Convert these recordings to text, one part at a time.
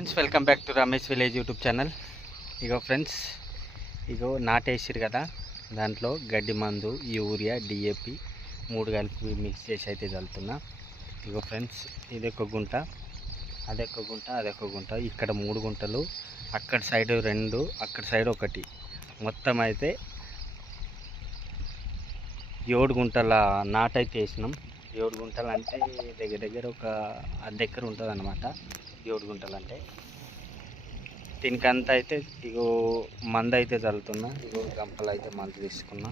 Friends welcome back to Ramesh village YouTube channel. ఇగో friends, ఇగో నాటేసిరు కదా, దాంట్లో గడ్డి మందు, యూరియా, డిఏపి 3 కలిపి మిక్స్ చేసి అయితే చల్లుతున్నా. ఇగో ఫ్రెండ్స్, ఇది ఒక గుంట, అదొక గుంట, అదొక గుంట, ఇక్కడ 3 గుంటలు, అక్కడ సైడ్ 2, అక్కడ సైడ్ 1, మొత్తం అయితే 7 గుంటల నాటైతే వేసినాం. 7 గుంటలు అంటే దగ్గర దగ్గర ఒక అర్ధ ఎకరం ఉంటుంది అన్నమాట. 7 గుంటలు అంటే దీనికంతా అయితే ఇగో మందు అయితే చల్లుతున్నా. ఇగో గంపలు అయితే మందు తీసుకున్నా.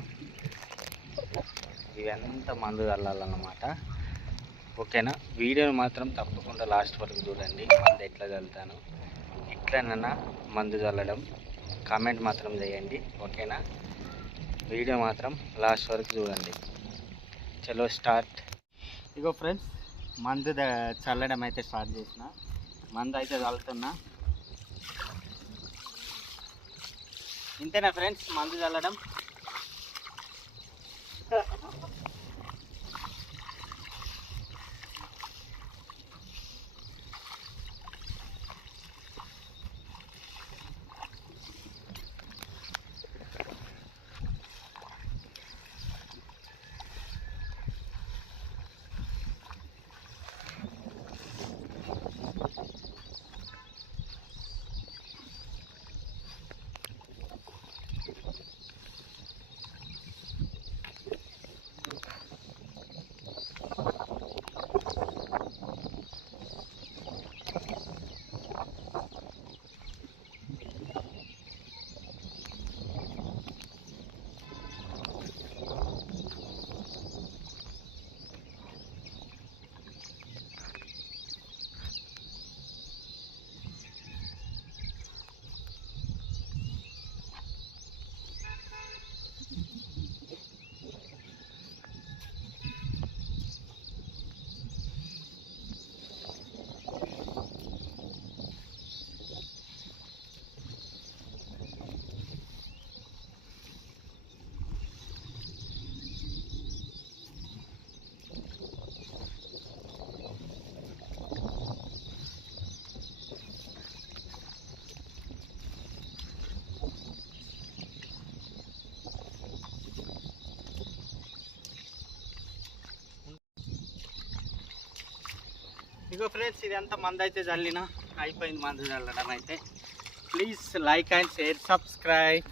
ఇవంతా మందు చల్లాలన్నమాట. ఓకేనా, వీడియోని మాత్రం తప్పకుండా లాస్ట్ వరకు చూడండి. మందు ఎట్లా చల్లుతాను, ఎట్లనన్నా మందు చల్లడం కామెంట్ మాత్రం చేయండి. ఓకేనా, వీడియో మాత్రం లాస్ట్ వరకు చూడండి. చలో స్టార్ట్. ఇగో ఫ్రెండ్స్, మందు చల్లడం అయితే స్టార్ట్ చేసిన. మందు అయితే చల్లుతున్నా. ఇంతేనా ఫ్రెండ్స్ మందు చల్లడం? ఇగో ఫ్రెండ్స్, ఇదంతా మందు అయితే చల్లిన, అయిపోయింది మందు చల్లడం అయితే. Please like and share, subscribe.